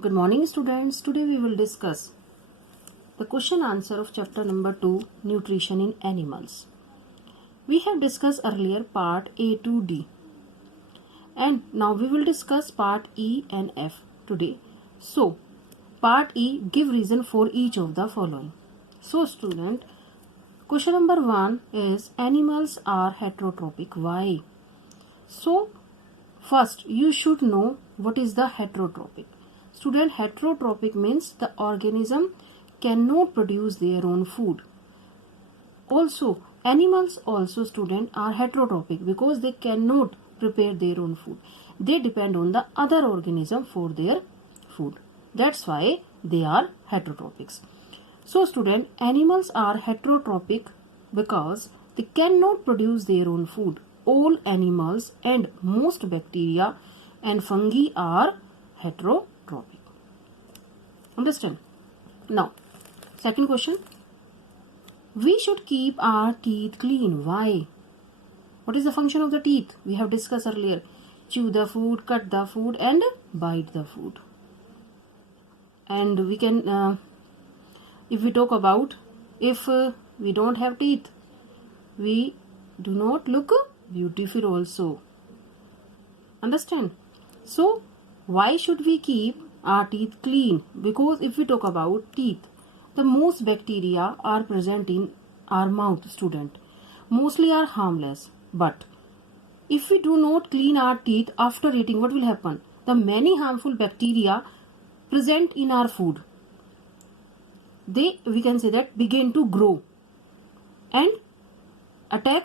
Good morning students. Today we will discuss the question answer of chapter number 2, Nutrition in Animals. We have discussed earlier part A to D and now we will discuss part E and F today. So part E, give reason for each of the following. So student, question number 1 is animals are heterotrophic. Why? So first you should know what is the heterotrophic. Student, heterotrophic means the organism cannot produce their own food. Also, animals also student are heterotrophic because they cannot prepare their own food. They depend on the other organism for their food. That's why they are heterotrophics. So student, animals are heterotrophic because they cannot produce their own food. All animals and most bacteria and fungi are heterotrophic. Understand? Now, second question. We should keep our teeth clean. Why? What is the function of the teeth? We have discussed earlier. Chew the food, cut the food and bite the food. And we can, if we talk about, if we don't have teeth, we do not look beautiful also. Understand? So, why should we keep our teeth clean? Because if we talk about teeth, the most bacteria are present in our mouth, student. Mostly are harmless. But if we do not clean our teeth after eating, what will happen? The many harmful bacteria present in our food, we can say that, begin to grow and attack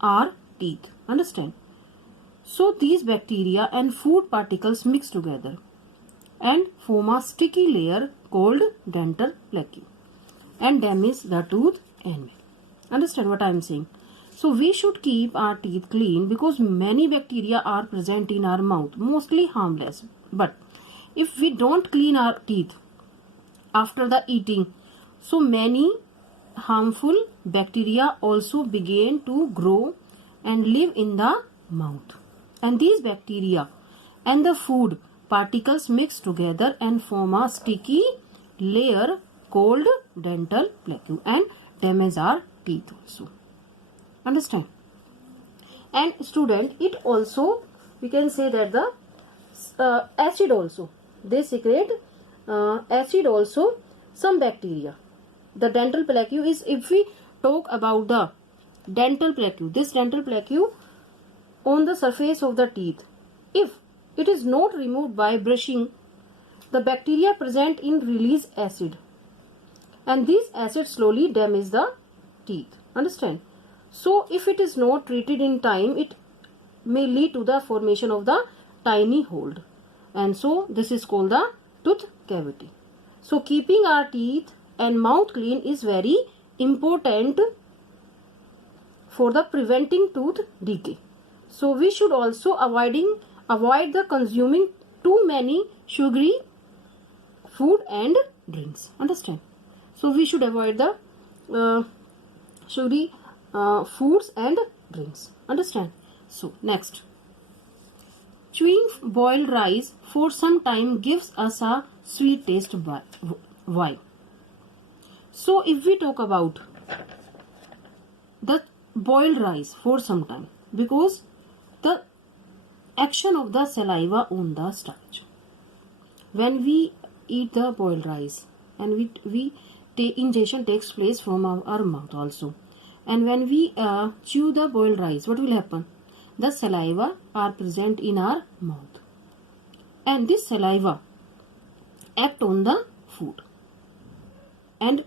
our teeth. Understand? So these bacteria and food particles mix together and form a sticky layer called dental plaque and damage the tooth enamel. Understand what I am saying? So we should keep our teeth clean because many bacteria are present in our mouth, mostly harmless. But if we don't clean our teeth after the eating, so many harmful bacteria also begin to grow and live in the mouth. And these bacteria and the food particles mix together and form a sticky layer called dental plaque and damage our teeth also. Understand? And student, it also, we can say that the acid also, they secrete acid also, some bacteria. The dental plaque is, if we talk about the dental plaque, this dental plaque on the surface of the teeth, if it is not removed by brushing, the bacteria present in release acid and these acids slowly damage the teeth. Understand? So if it is not treated in time, it may lead to the formation of the tiny hole, and so this is called the tooth cavity. So keeping our teeth and mouth clean is very important for the preventing tooth decay. So we should also avoid the consuming too many sugary food and drinks. Understand? So we should avoid the sugary foods and drinks. Understand? So next, chewing boiled rice for some time gives us a sweet taste. Why? So if we talk about the boiled rice for some time, because the action of the saliva on the starch. When we eat the boiled rice and ingestion takes place from our mouth also. And when we chew the boiled rice, what will happen? The saliva are present in our mouth. And this saliva act on the food. And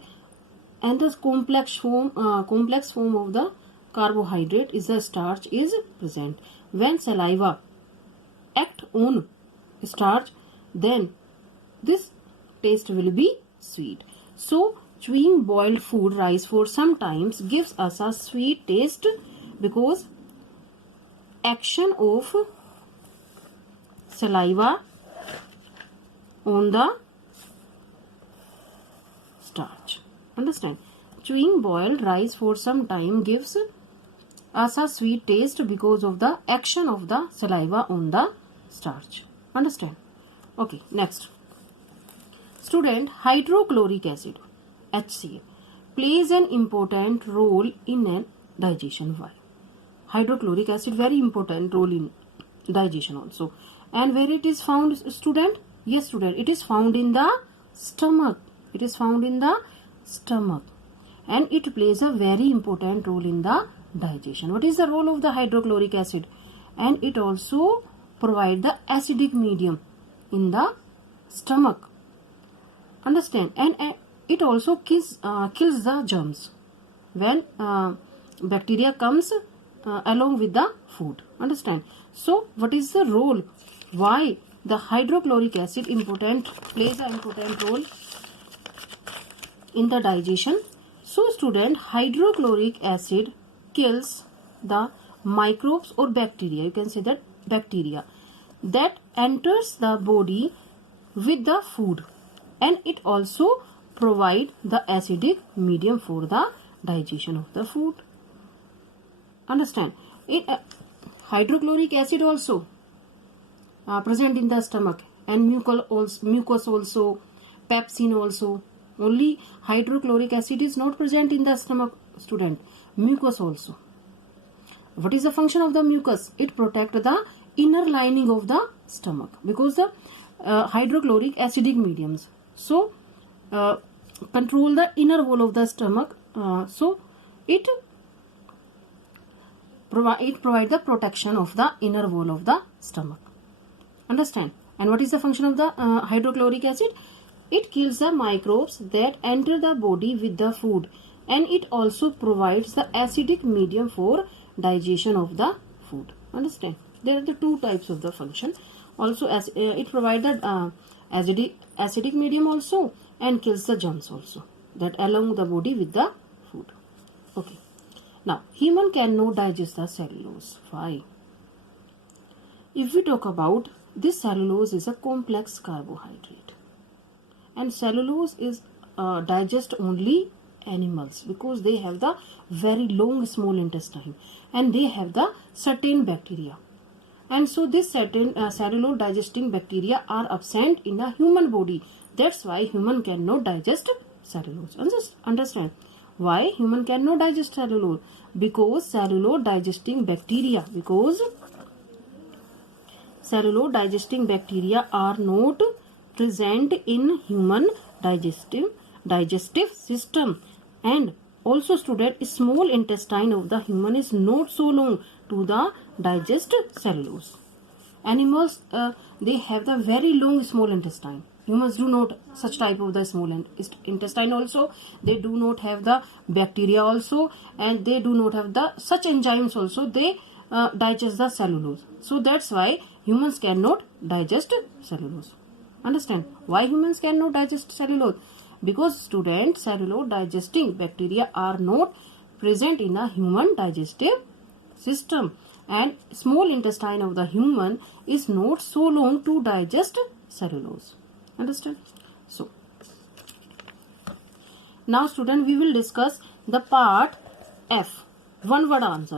the complex form of the carbohydrate is the starch is present. When saliva act on starch, then this taste will be sweet. So chewing boiled food rice for some times gives us a sweet taste because action of saliva on the starch. Understand? Chewing boiled rice for some time gives us a sweet taste because of the action of the saliva on the starch. Understand? Okay, next. Student, hydrochloric acid, HCl, plays an important role in a digestion. Why? Hydrochloric acid very important role in digestion also. And where it is found, student? Yes, student, it is found in the stomach. It is found in the stomach, and it plays a very important role in the digestion. What is the role of the hydrochloric acid? And it also provide the acidic medium in the stomach. Understand? And it also kills the germs when bacteria comes along with the food. Understand? So what is the role? Why the hydrochloric acid plays an important role in the digestion? So student, hydrochloric acid kills the microbes or bacteria, you can say that bacteria, that enters the body with the food, and it also provide the acidic medium for the digestion of the food. Understand? Hydrochloric acid also present in the stomach, and mucus also, pepsin also. Only hydrochloric acid is not present in the stomach, student. Mucus also. What is the function of the mucus? It protects the inner lining of the stomach, because the hydrochloric acidic mediums. So control the inner wall of the stomach. So it provide the protection of the inner wall of the stomach. Understand? And what is the function of the hydrochloric acid? It kills the microbes that enter the body with the food, and it also provides the acidic medium for digestion of the food. Understand? There are the two types of the function. Also, as it provides the acidic medium also, and kills the germs also that along the body with the food. Okay. Now, human cannot digest the cellulose. Why? If we talk about this, cellulose is a complex carbohydrate, and cellulose is digest only animals, because they have the very long small intestine, and they have the certain bacteria, and so this certain cellulose digesting bacteria are absent in the human body. That's why human cannot digest cellulose. Understand? Why human cannot digest cellulose? Because cellulose digesting bacteria are not present in human digestive system. And also, student, small intestine of the human is not so long to the digest cellulose. Animals they have the very long small intestine. Humans do not such type of the small intestine also. They do not have the bacteria also, and they do not have the such enzymes also. They digest the cellulose. So that's why humans cannot digest cellulose. Understand? Why humans cannot digest cellulose? Because, student, cellulose digesting bacteria are not present in a human digestive system, and small intestine of the human is not so long to digest cellulose. Understand? So now, student, we will discuss the part F. One word answer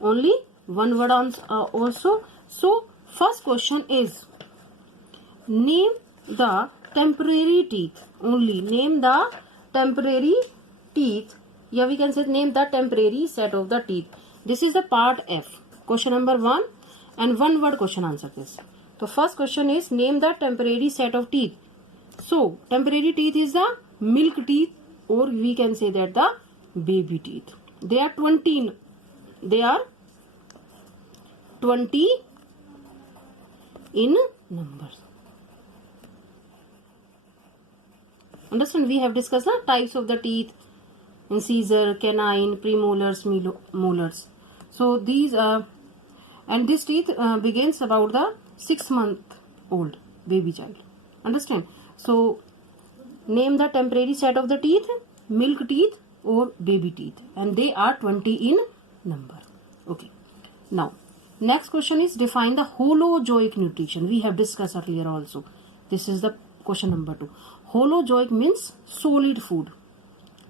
only one word answer also. So first question is, name the temporary teeth. Only name the temporary teeth. Yeah, we can say name the temporary set of the teeth. This is the part F. Question number 1, and one word question answer this. So first question is, name the temporary set of teeth. So temporary teeth is the milk teeth, or we can say that the baby teeth. They are 20. They are 20 in numbers. Understand? We have discussed the types of the teeth: incisor, canine, premolars, molars. So these and this teeth begins about the 6-month-old baby child. Understand? So name the temporary set of the teeth: milk teeth or baby teeth, and they are 20 in number. Okay. Now next question is, define the holozoic nutrition. We have discussed earlier also. This is the question number 2. Holozoic means solid food.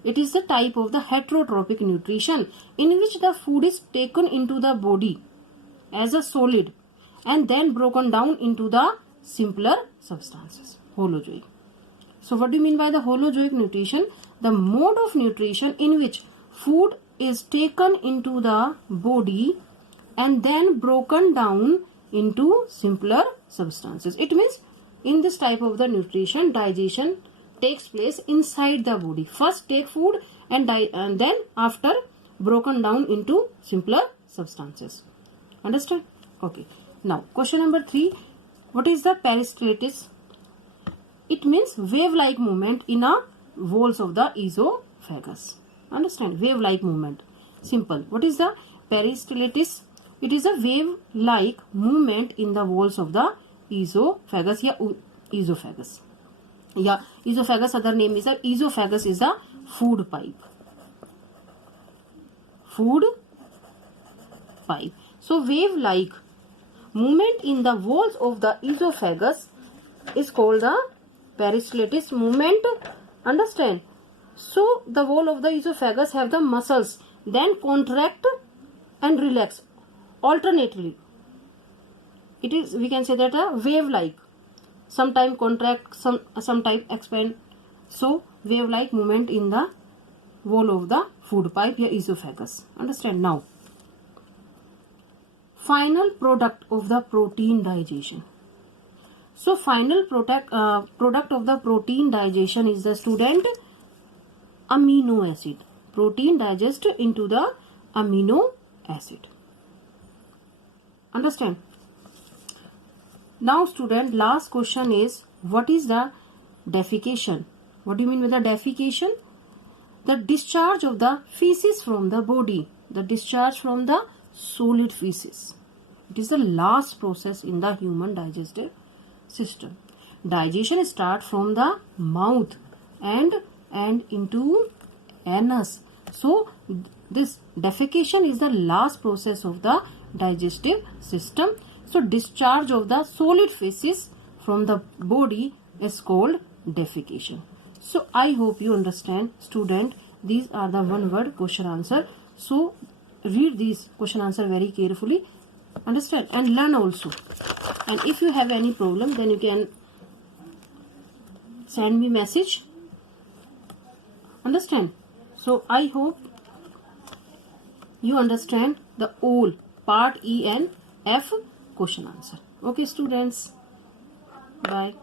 It is the type of the heterotrophic nutrition in which the food is taken into the body as a solid and then broken down into the simpler substances. Holozoic. So what do you mean by the holozoic nutrition? The mode of nutrition in which food is taken into the body and then broken down into simpler substances. It means in this type of the nutrition, digestion takes place inside the body. First take food and then after broken down into simpler substances. Understand? Okay. Now question number 3. What is the peristalsis? It means wave-like movement in a walls of the esophagus. Understand? Wave-like movement. Simple. What is the peristalsis? It is a wave-like movement in the walls of the esophagus. Esophagus. Esophagus. Other name is esophagus is a food pipe. Food pipe. So wave-like movement in the walls of the esophagus is called the peristalsis movement. Understand? So the wall of the esophagus have the muscles, then contract and relax alternately. It is, we can say that a wave-like. Sometime contract, sometime expand. So wave-like movement in the wall of the food pipe, esophagus. Understand? Now, final product of the protein digestion. So final product of the protein digestion is the student amino acid. Protein digest into the amino acid. Understand? Now student, last question is, what is the defecation? What do you mean by the defecation? The discharge of the feces from the body. The discharge from the solid feces. It is the last process in the human digestive system. Digestion starts from the mouth and into anus. So this defecation is the last process of the digestive system. So discharge of the solid feces from the body is called defecation. So I hope you understand, student. These are the one word question answer. So read these question answer very carefully. Understand? And learn also. And if you have any problem, then you can send me message. Understand? So I hope you understand the whole part E and F question answer. Okay students, bye.